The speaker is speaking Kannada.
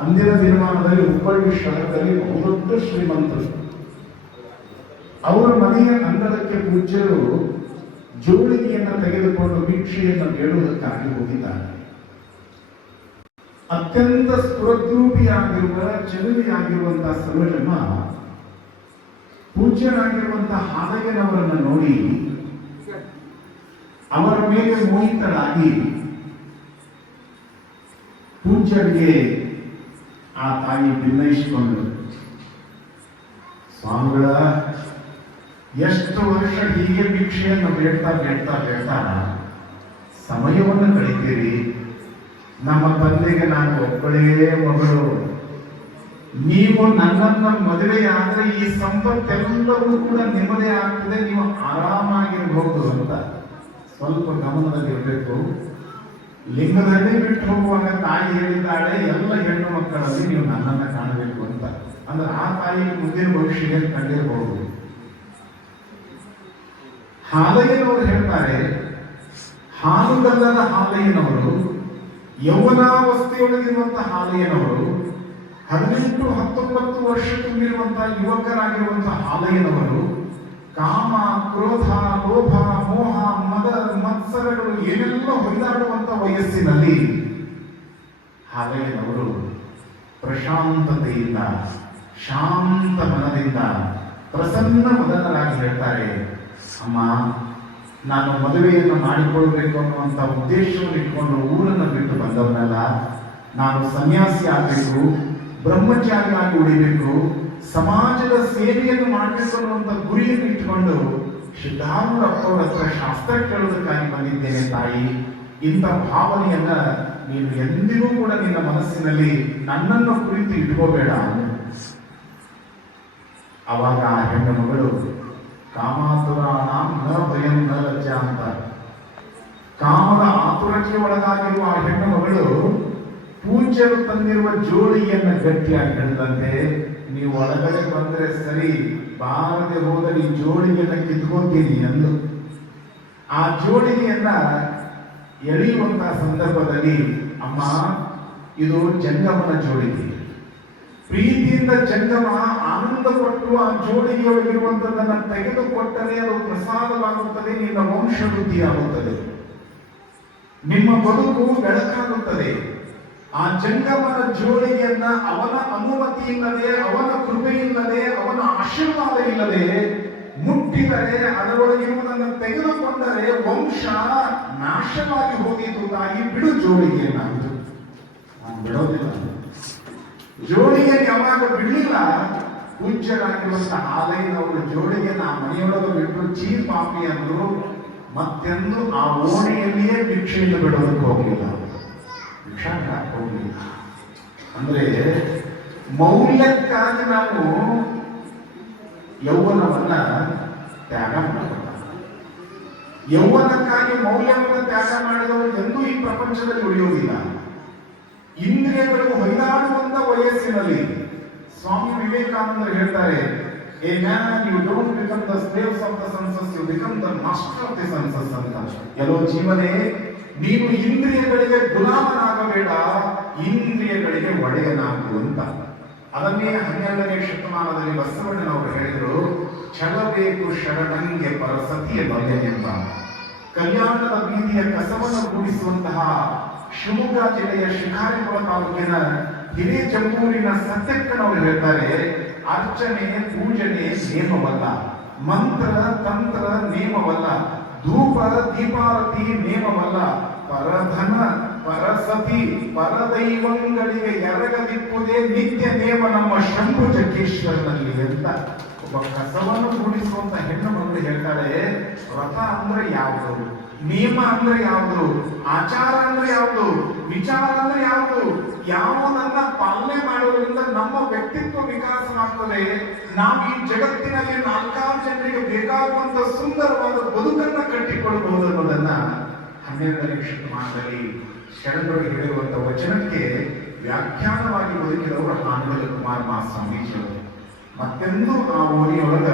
ಅಂದಿನ ದಿನಮಾನದಲ್ಲಿ ಹುಬ್ಬಳ್ಳಿ ಶಹರದಲ್ಲಿ ಬಹುದೊಡ್ಡ ಶ್ರೀಮಂತರು. ಅವರ ಮನೆಯ ಅಂಗಳಕ್ಕೆ ಪೂಜ್ಯರು ಜೋಳಿಗೆಯನ್ನು ತೆಗೆದುಕೊಂಡು ಭಿಕ್ಷೆಯನ್ನು ಬೇಡುವುದಕ್ಕಾಗಿ ಹೋಗಿದ್ದಾರೆ. ಅತ್ಯಂತ ಸ್ಫುರದ್ರೂಪಿಯಾಗಿರುವ ಚಲುವಿಯಾಗಿರುವಂತಹ ಸರೋಜಮ್ಮ ಪೂಜ್ಯರಾಗಿರುವಂತಹ ಹಾಲಯ್ಯನವರನ್ನು ನೋಡಿ ಅವರ ಮೇಲೆ ಮೋಹಿತರಾಗಿ ಪೂಜ್ಯರಿಗೆ ಆ ತಾಯಿ ಭಿನ್ನಯಿಸಿಕೊಂಡರು. ಸ್ವಾಮಿಗಳ ಎಷ್ಟು ವರ್ಷ ಹೀಗೆ ಭಿಕ್ಷೆಯನ್ನು ಬೇಡ್ತಾ ಬೇಡ್ತಾ ಬೇಡ್ತಾ ಸಮಯವನ್ನು ಕಳೀತೀರಿ. ನಮ್ಮ ತಂದೆಗೆ ನಾನು ಒಬ್ಬಳೇ ಮಗಳು. ನೀವು ನನ್ನನ್ನ ಮದುವೆಯಾದ್ರೆ ಈ ಸಂಪತ್ತೆಲ್ಲವೂ ಕೂಡ ನಿಮ್ಮದೇ ಆಗ್ತದೆ, ನೀವು ಆರಾಮಾಗಿರ್ಬಹುದು ಅಂತ ಸ್ವಲ್ಪ ಗಮನದಲ್ಲಿರಬೇಕು. ಲಿಂಗದಲ್ಲಿ ಬಿಟ್ಟು ಹೋಗುವಾಗ ತಾಯಿ ಹೇಳಿದ್ದಾಳೆ, ಎಲ್ಲ ಹೆಣ್ಣು ಮಕ್ಕಳಲ್ಲಿ ನೀವು ನನ್ನನ್ನ ಕಾಣಬೇಕು ಅಂತ. ಅಂದ್ರೆ ಆ ತಾಯಿ ಮುಂದಿನ ಭವಿಷ್ಯ ಕಂಡಿರಬಹುದು. ಹಾಲಯ್ಯನವರು ಹೇಳ್ತಾರೆ, ಹಾಲುಗಲ್ಲದ ಹಾಲಯ್ಯನವರು, ಯೌವನಾವಸ್ಥೆಯೊಳಗಿರುವಂತಹ ಹಾಲಯ್ಯನವರು, 18-19 ವರ್ಷ ತುಂಬಿರುವಂತಹ ಯುವಕರಾಗಿರುವಂತಹ ಹಾಲಯ್ಯನವರು ಕಾಮ, ಕ್ರೋಧ, ಲೋಭ, ಮೋಹ, ಮದ, ಮತ್ಸರಗಳು ಏನೆಲ್ಲ ಹೊಯ್ದಾಡುವಂತ ವಯಸ್ಸಿನಲ್ಲಿ ಹಾಲಯ್ಯನವರು ಪ್ರಶಾಂತತೆಯಿಂದ, ಶಾಂತ ಮನದಿಂದ, ಪ್ರಸನ್ನ ಮದನರಾಗಿ ಹೇಳ್ತಾರೆ, ಅಮ್ಮ, ನಾನು ಮದುವೆಯನ್ನು ಮಾಡಿಕೊಳ್ಬೇಕು ಅನ್ನುವಂಥ ಉದ್ದೇಶವನ್ನು ಇಟ್ಕೊಂಡು ಊರನ್ನು ಬಿಟ್ಟು ಬಂದವನಲ್ಲ. ನಾನು ಸನ್ಯಾಸಿ ಆಗಬೇಕು, ಬ್ರಹ್ಮಚಾರಿ ಆಗಿ ಉಳಿಬೇಕು, ಸಮಾಜದ ಸೇವೆಯನ್ನು ಮಾಡಬೇಕು ಅನ್ನುವಂಥ ಗುರಿಯನ್ನು ಇಟ್ಟುಕೊಂಡು ಸಿದ್ಧಾರೂಢಪ್ಪ ಅವರ ಹತ್ರ ಶಾಸ್ತ್ರ ಕೇಳೋದಕ್ಕಾಗಿ ಬಂದಿದ್ದೇನೆ ತಾಯಿ. ಇಂಥ ಭಾವನೆಯನ್ನ ನೀನು ಎಂದಿಗೂ ಕೂಡ ನಿನ್ನ ಮನಸ್ಸಿನಲ್ಲಿ ನನ್ನನ್ನು ಕುರಿತು ಇಟ್ಕೋಬೇಡ. ಅವಾಗ ಆ ಹೆಣ್ಣು ಮಗಳು ಕಾಮಾತುರಾಣಾಂ ನ ಭಯಂ ನ ಲಜ್ಜ ಅಂತ, ಕಾಮದ ಆತುರಕ್ಕೆ ಒಳಗಾಗಿರುವ ಆ ಹೆಣ್ಣು ಮಗಳು ಪೂಜ್ಯರು ತಂದಿರುವ ಜೋಳಿಗೆಯನ್ನು ಗಟ್ಟಿಯಾಗಿ ಹಿಡಿದಂತೆ, ನೀವು ಒಳಗಡೆ ಬಂದ್ರೆ ಸರಿ, ಬಾರದೆ ಹೋದರೆ ಈ ಜೋಳಿಗೆಯನ್ನು ಕಿತ್ಕೋತೀನಿ ಎಂದು ಆ ಜೋಳಿಗೆಯನ್ನ ಎಳೆಯುವಂತಹ ಸಂದರ್ಭದಲ್ಲಿ, ಅಮ್ಮ, ಇದು ಜಂಗಮನ ಜೋಳಿಗೆ. ಪ್ರೀತಿಯಿಂದ ಜಂಗಮ ಆನಂದಪಟ್ಟು ಆ ಜೋಳಿಗೆಯೊಳಗಿರುವಂತದನ್ನ ತೆಗೆದುಕೊಟ್ಟರೆ ಅದು ಪ್ರಸಾದವಾಗುತ್ತದೆ, ನಿನ್ನ ವಂಶವೃದ್ಧಿಯಾಗುತ್ತದೆ, ನಿಮ್ಮ ಬದುಕು ಬೆಳಕಾಗುತ್ತದೆ. ಆ ಜಂಗಮನ ಜೋಳಿಗೆಯನ್ನ ಅವನ ಅನುಮತಿ ಇಲ್ಲದೆ, ಅವನ ಕೃಪೆಯಿಲ್ಲದೆ, ಅವನ ಆಶೀರ್ವಾದ ಇಲ್ಲದೆ ಮುಟ್ಟಿದರೆ, ಅದರೊಳಗಿರುವುದನ್ನು ತೆಗೆದುಕೊಂಡರೆ ವಂಶ ನಾಶವಾಗಿ ಹೋಗಿದ್ದು. ತಾಯಿ, ಬಿಡು ಜೋಳಿಗೆಯನ್ನ. ನಾನು ಬಿಡೋದಿಲ್ಲ. ಜೋಳಿಗೆ ಯಾವಾಗ ಬಿಡಲಿಲ್ಲ, ಪೂಜ್ಯರಾಗಿರುವಂತಹ ಹಾಲಯ್ಯನವರು ಜೋಳಿಗೆನ ಆ ಮನೆಯೊಳಗೆ ಬಿಟ್ಟು ಚೀ ಪಾಪಿ ಅಂದ್ರು. ಮತ್ತೆಂದು ಆ ಓಣೆಯಲ್ಲಿಯೇ ಭಿಕ್ಷೆಯಿಂದ ಬಿಡೋದಕ್ಕೆ ಹೋಗಲಿಲ್ಲ, ಭಿಕ್ಷಾಟ ಹೋಗಲಿಲ್ಲ. ಅಂದ್ರೆ ಮೌಲ್ಯಕ್ಕಾಗಿ ನಾವು ಯೌವನವನ್ನ ತ್ಯಾಗ ಮಾಡಬೇಕು. ಯೌವನಕ್ಕಾಗಿ ಮೌಲ್ಯವನ್ನು ತ್ಯಾಗ ಮಾಡಿದವರು ಎಂದೂ ಈ ಪ್ರಪಂಚದಲ್ಲಿ ಉಳಿಯುವುದಿಲ್ಲ. ಇಂದ್ರಿಯಗಳು ಹೊಯ್ದಾಡುವಂತ ವಯಸ್ಸಿನಲ್ಲಿ ಸ್ವಾಮಿ ವಿವೇಕಾನಂದರು ಹೇಳ್ತಾರೆ, a man, you don't become the slaves of the senses, you become the master of the senses ಅಂತ. ಎಲ್ಲೋ ಜೀವನೇ, ನೀನು ಇಂದ್ರಿಯಗಳಿಗೆ ಗುಲಾಮನಾಗಬೇಡ, ಇಂದ್ರಿಯಗಳಿಗೆ ಒಡೆಯನಾಗು ಅಂತ. ಅದನ್ನೇ 12ನೇ ಶತಮಾನದಲ್ಲಿ ಬಸವಣ್ಣನವರು ಹೇಳಿದರು, ಛಲಬೇಕು ಶರಣಂಗೆ ಪರಸತಿಯ ಬಗೆ ಎಂಬ. ಕಲ್ಯಾಣದ ಬೀದಿಯ ಕಸವನ್ನು ಕೂಡಿಸುವಂತಹ ಶಿವಮೊಗ್ಗ ಜಿಲ್ಲೆಯ ಶಿಕಾರಿಪುರ ತಾಲೂಕಿನ ಹಿರೇಜಂಬೂರಿನ ಸತ್ಯಕ್ಕನವರು ಹೇಳ್ತಾರೆ, ಅರ್ಚನೆ ಪೂಜನೆ ನೇಮವಲ್ಲ, ಮಂತ್ರ ತಂತ್ರ ನೇಮವಲ್ಲ, ಧೂಪ ದೀಪಾರತಿ ನೇಮವಲ್ಲ, ಪರಧನ ಪರಸತಿ ಪರದೈವಂಗಳಿಗೆ ಎರಗದಿಪ್ಪುದೇ ನಿತ್ಯ ನೇಮ ನಮ್ಮ ಶಂಭು ಜಗ್ಗೇಶ್ವರನಲ್ಲಿ ಅಂತ. ಒಬ್ಬ ಕಸವನ್ನು ಕೂಡಿಸುವಂತ ಹೆಣ್ಣು ಮಗಳು ಹೇಳ್ತಾರೆ, ವ್ರತ ಅಂದ್ರೆ ಯಾವುದು, ನಿಯಮ ಅಂದ್ರೆ ಯಾವುದು, ಆಚಾರ ಅಂದ್ರೆ ಯಾವುದು, ವಿಚಾರ ಅಂದ್ರೆ ಯಾವುದು, ಯಾವುದನ್ನ ಪಾಲನೆ ಮಾಡುವುದರಿಂದ ನಮ್ಮ ವ್ಯಕ್ತಿತ್ವ ವಿಕಾಸವಾಗ್ತದೆ, ನಾವು ಈ ಜಗತ್ತಿನಲ್ಲಿ 4 ಜನರಿಗೆ ಬೇಕಾಗುವಂತ ಸುಂದರವಾದ ಬದುಕನ್ನ ಕಟ್ಟಿಕೊಳ್ಳಬಹುದು ಅನ್ನೋದನ್ನ 12ನೇ ಶತಮಾನದಲ್ಲಿ ಶರಣರು ಹೇಳಿರುವಂತ ವಚನಕ್ಕೆ ವ್ಯಾಖ್ಯಾನವಾಗಿ ಬದುಕಿದವರು ಹಾನಗಲ್ ಕುಮಾರ ಮಹಾಸ್ವಾಮೀಜಿಯವರು. ಮತ್ತೆಂದೂ ಆ ಓಣಿಯೊಳಗ